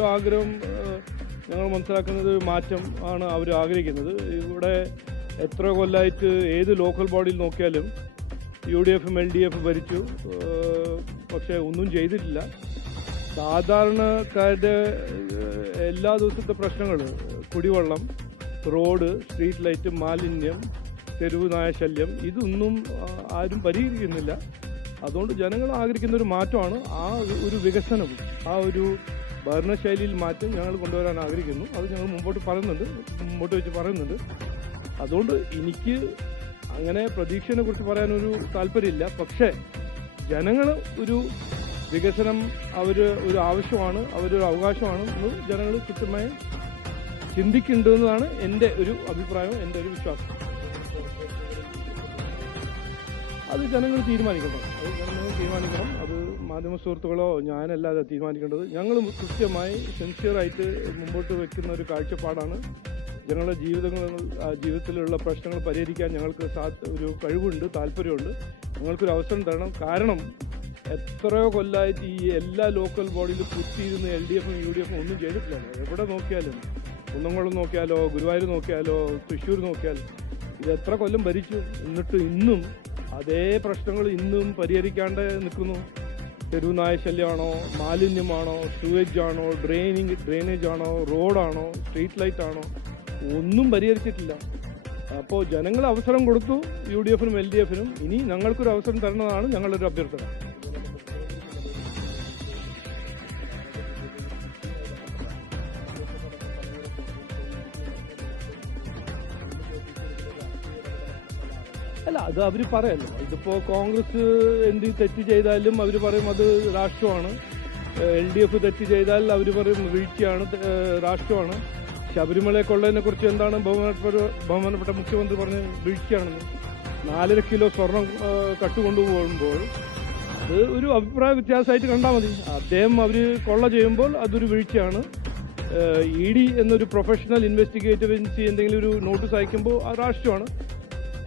ഒരു ആഗ്രഹം ഞങ്ങൾ മനസ്സിലാക്കുന്നത് മാറ്റം ആണ് അവർ ആഗ്രഹിക്കുന്നത്. ഇവിടെ എത്ര കൊല്ലമായിട്ട് ഏത് ലോക്കൽ ബോഡിയിൽ നോക്കിയാലും UDF LDF ഭരിച്ചു, പക്ഷേ ഒന്നും ചെയ്തിട്ടില്ല. സാധാരണക്കാരുടെ എല്ലാ ദിവസത്തെ പ്രശ്നങ്ങൾ, കുടിവെള്ളം, റോഡ്, സ്ട്രീറ്റ് ലൈറ്റ്, മാലിന്യം, തെരുവ് നായ ശല്യം, ഇതൊന്നും ആരും പരിഹരിക്കുന്നില്ല. അതുകൊണ്ട് ജനങ്ങൾ ആഗ്രഹിക്കുന്ന ഒരു മാറ്റമാണ്, ആ ഒരു വികസനം, ആ ഒരു ഭരണശൈലിയിൽ മാറ്റം ഞങ്ങൾ കൊണ്ടുവരാൻ ആഗ്രഹിക്കുന്നു. അത് ഞങ്ങൾ മുമ്പോട്ട് വെച്ച് പറയുന്നുണ്ട്. അതുകൊണ്ട് എനിക്ക് അങ്ങനെ പ്രതീക്ഷയെ കുറിച്ച് പറയാനൊരു താല്പര്യമില്ല. പക്ഷേ ജനങ്ങൾ ഒരു വികസനം ഒരു ആവശ്യമാണ്, അവരൊരു അവകാശമാണ് എന്ന് ജനങ്ങൾ കൃത്യമായി ചിന്തിക്കേണ്ടതെന്നാണ് എൻ്റെ ഒരു അഭിപ്രായം, എൻ്റെ ഒരു വിശ്വാസം. അത് ജനങ്ങൾ തീരുമാനിക്കണം. അത് മാധ്യമ സുഹൃത്തുക്കളോ ഞാനല്ലാതെ തീരുമാനിക്കേണ്ടത്. ഞങ്ങൾ കൃത്യമായി സിൻസിയറായിട്ട് മുമ്പോട്ട് വയ്ക്കുന്ന ഒരു കാഴ്ചപ്പാടാണ്. ജനങ്ങളുടെ ജീവിതത്തിലുള്ള പ്രശ്നങ്ങൾ പരിഹരിക്കാൻ ഞങ്ങൾക്ക് ഒരു കഴിവുണ്ട്, താല്പര്യമുണ്ട്. ഞങ്ങൾക്കൊരു അവസരം തരണം. കാരണം എത്രയോ കൊല്ലമായിട്ട് ഈ എല്ലാ ലോക്കൽ ബോഡിയിലും കുത്തിയിരുന്ന് LDF UDF ഒന്നും ചെയ്തിട്ടില്ല. എവിടെ നോക്കിയാലും, കുന്നംകുളം നോക്കിയാലോ, ഗുരുവായൂർ നോക്കിയാലോ, തൃശ്ശൂർ നോക്കിയാലും, ഇത് എത്ര കൊല്ലം ഭരിച്ചു. എന്നിട്ട് ഇന്നും അതേ പ്രശ്നങ്ങൾ ഇന്നും പരിഹരിക്കാണ്ട് നിൽക്കുന്നു. തെരുവുനായ ശല്യമാണോ, മാലിന്യമാണോ, സുവേജ് ആണോ, ഡ്രെയിനേജ് ആണോ, റോഡാണോ, സ്ട്രീറ്റ് ലൈറ്റ് ആണോ, ഒന്നും പരിഹരിച്ചിട്ടില്ല. അപ്പോൾ ജനങ്ങൾ അവസരം കൊടുത്തു UDF LDF. ഇനി ഞങ്ങൾക്കൊരു അവസരം തരുന്നതാണ് ഞങ്ങളുടെ ഒരു അഭ്യർത്ഥന. അല്ല, അത് അവർ പറയല്ലോ. ഇതിപ്പോൾ കോൺഗ്രസ് എന്ത് തെറ്റ് ചെയ്താലും അവർ പറയും അത് രാഷ്ട്രമാണ്. LDF തെറ്റ് ചെയ്താൽ അവർ പറയും വീഴ്ചയാണ്, രാഷ്ട്രമാണ്. ശബരിമല കൊള്ളതിനെ കുറിച്ച് എന്താണ് ബഹുമാനപ്പെട്ട മുഖ്യമന്ത്രി പറഞ്ഞ് വീഴ്ചയാണെന്ന്. 4.5 കിലോ സ്വർണം കട്ടുകൊണ്ടുപോകുമ്പോൾ അത് ഒരു അഭിപ്രായ വ്യത്യാസമായിട്ട് കണ്ടാൽ മതി. അവർ കൊള്ള ചെയ്യുമ്പോൾ അതൊരു വീഴ്ചയാണ്. ED എന്നൊരു പ്രൊഫഷണൽ ഇൻവെസ്റ്റിഗേറ്റീവ് ഏജൻസി എന്തെങ്കിലും ഒരു നോട്ടീസ് അയക്കുമ്പോൾ അത് രാഷ്ട്രമാണ്.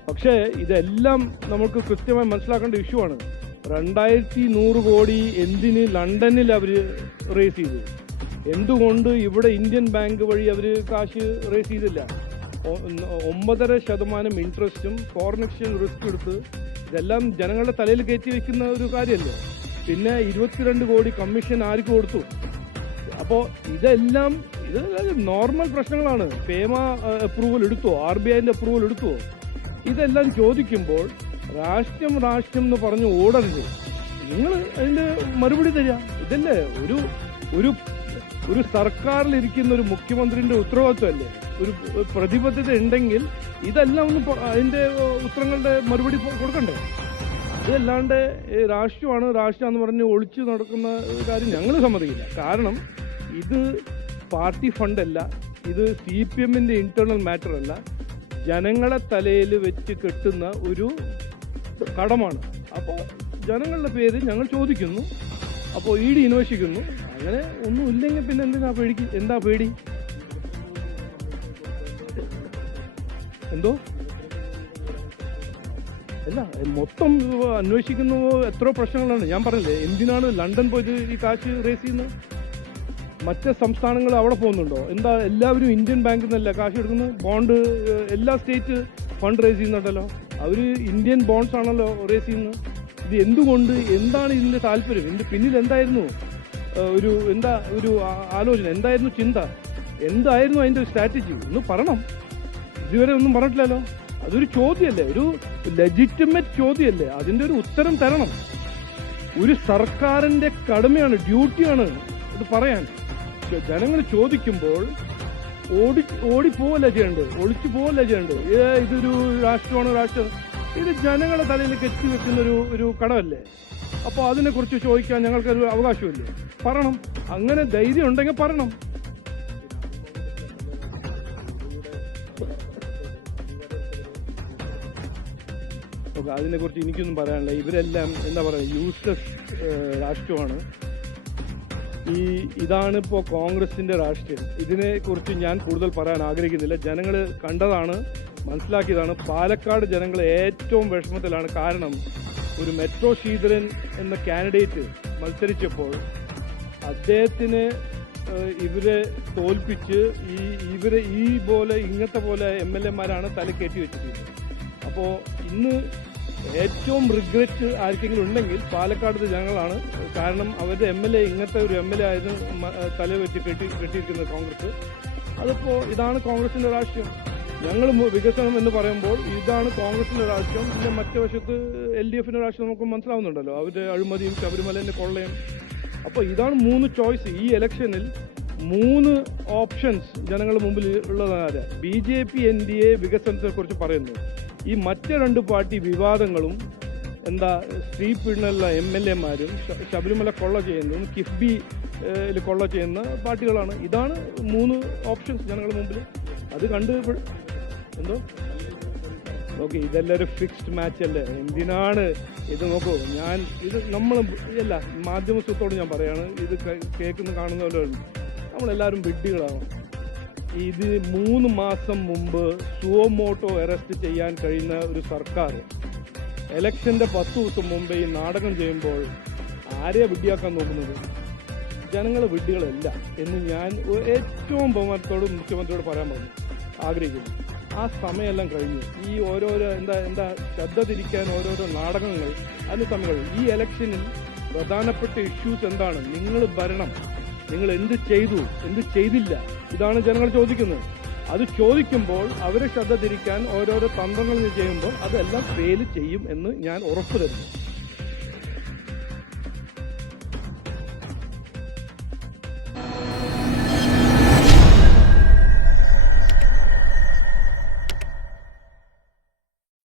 പക്ഷേ ഇതെല്ലാം നമുക്ക് കൃത്യമായി മനസ്സിലാക്കേണ്ട ഇഷ്യൂ ആണ്. 2100 കോടി എന്തിന് ലണ്ടനിൽ അവർ റേസ് ചെയ്തു? എന്തുകൊണ്ട് ഇവിടെ ഇന്ത്യൻ ബാങ്ക് വഴി അവർ കാശ് റേസ് ചെയ്തില്ല? 9.5% ഇൻട്രസ്റ്റും ഫോറിൻ എക്സ്ചേഞ്ച് റിസ്ക് എടുത്ത് ഇതെല്ലാം ജനങ്ങളുടെ തലയിൽ കയറ്റി വയ്ക്കുന്ന ഒരു കാര്യമല്ലേ. പിന്നെ 22 കോടി കമ്മീഷൻ ആർക്ക് കൊടുത്തു? അപ്പോൾ ഇതെല്ലാം നോർമൽ പ്രശ്നങ്ങളാണ്. ഫേമ അപ്രൂവൽ എടുത്തോ? RBIന്റെ അപ്രൂവൽ എടുത്തോ? ഇതെല്ലാം ചോദിക്കുമ്പോൾ രാഷ്ട്രം എന്ന് പറഞ്ഞ് ഓടരുത്. നിങ്ങൾ അതിന്റെ മറുപടി തരിക. ഇതല്ലേ ഒരു സർക്കാരിലിരിക്കുന്ന ഒരു മുഖ്യമന്ത്രിന്റെ ഉത്തരവാദിത്വമല്ലേ? ഒരു പ്രതിബദ്ധത ഉണ്ടെങ്കിൽ ഇതെല്ലാം ഒന്ന് അതിന്റെ ഉത്തരങ്ങളുടെ മറുപടി കൊടുക്കണ്ടേ? ഇതല്ലാണ്ട് രാഷ്ട്രം എന്ന് പറഞ്ഞ് ഒളിച്ചു നടക്കുന്ന കാര്യം ഞങ്ങൾ സമ്മതിക്കില്ല. കാരണം ഇത് പാർട്ടി ഫണ്ടല്ല, ഇത് CPMന്റെ ഇന്റേണൽ മാറ്റർ അല്ല, ജനങ്ങളെ തലയിൽ വെച്ച് കെട്ടുന്ന ഒരു കടമാണ്. അപ്പോൾ ജനങ്ങളുടെ പേര് ഞങ്ങൾ ചോദിക്കുന്നു, അപ്പോൾ ED അന്വേഷിക്കുന്നു. അങ്ങനെ ഒന്നും ഇല്ലെങ്കിൽ പിന്നെ എന്താ പേടി? എന്തോ അല്ല, മൊത്തം അന്വേഷിക്കുന്നു. എത്രയോ പ്രശ്നങ്ങളാണ്. ഞാൻ പറഞ്ഞില്ലേ, എന്തിനാണ് ലണ്ടൻ പോയിട്ട് ഈ കാശ് റേസ് ചെയ്യുന്നത്? മറ്റ് സംസ്ഥാനങ്ങൾ അവിടെ പോകുന്നുണ്ടോ? എന്താ എല്ലാവരും ഇന്ത്യൻ ബാങ്കിൽ നിന്നല്ല കാശ് എടുക്കുന്നത്? ബോണ്ട് എല്ലാ സ്റ്റേറ്റ് ഫണ്ട് റേസ് ചെയ്യുന്നുണ്ടല്ലോ. അവർ ഇന്ത്യൻ ബോണ്ട്സ് ആണല്ലോ റേസ് ചെയ്യുന്നത്. ഇത് എന്തുകൊണ്ട്? എന്താണ് ഇതിൻ്റെ താല്പര്യം? ഇതിൻ്റെ പിന്നിൽ എന്തായിരുന്നു ഒരു ആലോചന? എന്തായിരുന്നു ചിന്ത? എന്തായിരുന്നു അതിൻ്റെ സ്ട്രാറ്റജി? ഒന്ന് പറയണം. ഇതുവരെ ഒന്നും പറഞ്ഞിട്ടില്ലല്ലോ. അതൊരു ചോദ്യമല്ലേ, ഒരു ലെജിറ്റിമേറ്റ് ചോദ്യമല്ലേ? അതിൻ്റെ ഒരു ഉത്തരം തരണം. ഒരു സർക്കാരിൻ്റെ കടമയാണ്, ഡ്യൂട്ടിയാണ് ഇത് പറയാൻ. ജനങ്ങൾ ചോദിക്കുമ്പോൾ ഓടിപ്പോവല്ല ചെയ്യേണ്ടത്, ഒളിച്ചു പോവല്ല ചെയ്യേണ്ടത്. ഇതൊരു രാഷ്ട്രം. ഇത് ജനങ്ങളെ തലയിൽ കെട്ടി വെക്കുന്ന ഒരു കടമല്ലേ? അപ്പോൾ അതിനെക്കുറിച്ച് ചോദിക്കാൻ ഞങ്ങൾക്കൊരു അവകാശമില്ലേ? പറയണം. അങ്ങനെ ധൈര്യം ഉണ്ടെങ്കിൽ പറയണം. ഓക്കെ, അതിനെക്കുറിച്ച് എനിക്കൊന്നും പറയാനില്ല. ഇവരെല്ലാം എന്താ പറയുക, യൂസ്ലെസ് രാഷ്ട്രമാണ്. ഇതാണിപ്പോൾ കോൺഗ്രസിൻ്റെ രാഷ്ട്രീയം. ഇതിനെക്കുറിച്ച് ഞാൻ കൂടുതൽ പറയാൻ ആഗ്രഹിക്കുന്നില്ല. ജനങ്ങൾ കണ്ടതാണ്, മനസ്സിലാക്കിയതാണ്. പാലക്കാട് ജനങ്ങൾ ഏറ്റവും വിഷമത്തിലാണ്. കാരണം ഒരു മെട്രോ ശ്രീധരൻ എന്ന കാൻഡിഡേറ്റ് മത്സരിച്ചപ്പോൾ അദ്ദേഹത്തിന് ഇവരെ തോൽപ്പിച്ച് ഈ പോലെ ഇങ്ങനത്തെ പോലെ MLA-മാരാണ് തലക്കയറ്റി വെച്ചിട്ടുള്ളത്. അപ്പോൾ ഇന്ന് ഏറ്റവും റിഗ്രറ്റ് ആർക്കെങ്കിലും ഉണ്ടെങ്കിൽ പാലക്കാട് ജനങ്ങളാണ്. കാരണം അവരുടെ MLA ഇങ്ങനത്തെ ഒരു MLA ആയിരുന്നു തല വെച്ച് കെട്ടിയിരിക്കുന്നത് കോൺഗ്രസ്. അതിപ്പോൾ ഇതാണ് കോൺഗ്രസിന്റെ രാഷ്ട്രീയം. ഞങ്ങൾ വികസനം എന്ന് പറയുമ്പോൾ ഇതാണ് കോൺഗ്രസിന്റെ രാഷ്ട്രീയം. പിന്നെ മറ്റേ വശത്ത് LDF-ന്റെ രാഷ്ട്രീയം നമുക്ക് മനസ്സിലാവുന്നുണ്ടല്ലോ, അവരുടെ അഴിമതിയും ശബരിമലേന്റെ കൊള്ളയും. അപ്പോൾ ഇതാണ് 3 ചോയ്സ്. ഈ ഇലക്ഷനിൽ 3 ഓപ്ഷൻസ് ജനങ്ങളുടെ മുമ്പിൽ ഉള്ളതാണ്. BJP NDA വികസനത്തെ കുറിച്ച് പറയുന്നു. ഈ മറ്റ് 2 പാർട്ടി വിവാദങ്ങളും സ്ത്രീ പീഡനമുള്ള MLA-മാരും ശബരിമല കൊള്ള ചെയ്യുന്നതും കിഫ്ബിയിൽ കൊള്ള ചെയ്യുന്ന പാർട്ടികളാണ്. ഇതാണ് 3 ഓപ്ഷൻസ് ജനങ്ങളുടെ മുമ്പിൽ. അത് കണ്ട് നോക്കി ഇതെല്ലാം ഒരു ഫിക്സ്ഡ് മാച്ച് അല്ലേ? എന്തിനാണ് ഇത്? നോക്കൂ, നമ്മൾ അല്ല, മാധ്യമസ്ഥത്തോട് ഞാൻ പറയാണ്, ഇത് കാണുന്ന പോലെ നമ്മളെല്ലാവരും വിഡ്ഢികളാണ്. ഇത് 3 മാസം മുമ്പ് സുവോമോട്ടോ അറസ്റ്റ് ചെയ്യാൻ കഴിയുന്ന ഒരു സർക്കാർ ഇലക്ഷന്റെ 10 ദിവസം മുമ്പേ ഈ നാടകം ചെയ്യുമ്പോൾ ആരെയാ വിഡ്ഢിയാക്കാൻ നോക്കുന്നത്? ജനങ്ങളെ വിഡ്ഢികളല്ല എന്ന് ഞാൻ ഏറ്റവും ബഹുമാനത്തോടും മുഖ്യമന്ത്രിയോട് പറയാൻ ആഗ്രഹിക്കുന്നു. ആ സമയമെല്ലാം കഴിഞ്ഞു. ഈ ഓരോരോ ശ്രദ്ധ തിരിക്കാൻ ഓരോരോ നാടകങ്ങൾ അതിന് തമ്മിൽ. ഈ ഇലക്ഷനിൽ പ്രധാനപ്പെട്ട ഇഷ്യൂസ് എന്താണ്? നിങ്ങൾ ഭരണം, നിങ്ങൾ എന്ത് ചെയ്തു, എന്ത് ചെയ്തില്ല, ഇതാണ് ജനങ്ങൾ ചോദിക്കുന്നത്. അത് ചോദിക്കുമ്പോൾ അവരെ ശ്രദ്ധ തിരിക്കാൻ ഓരോരോ തന്ത്രങ്ങൾ ചെയ്യുമ്പോൾ അതെല്ലാം ഫെയിൽ ചെയ്യും എന്ന് ഞാൻ ഉറപ്പു തരുന്നു.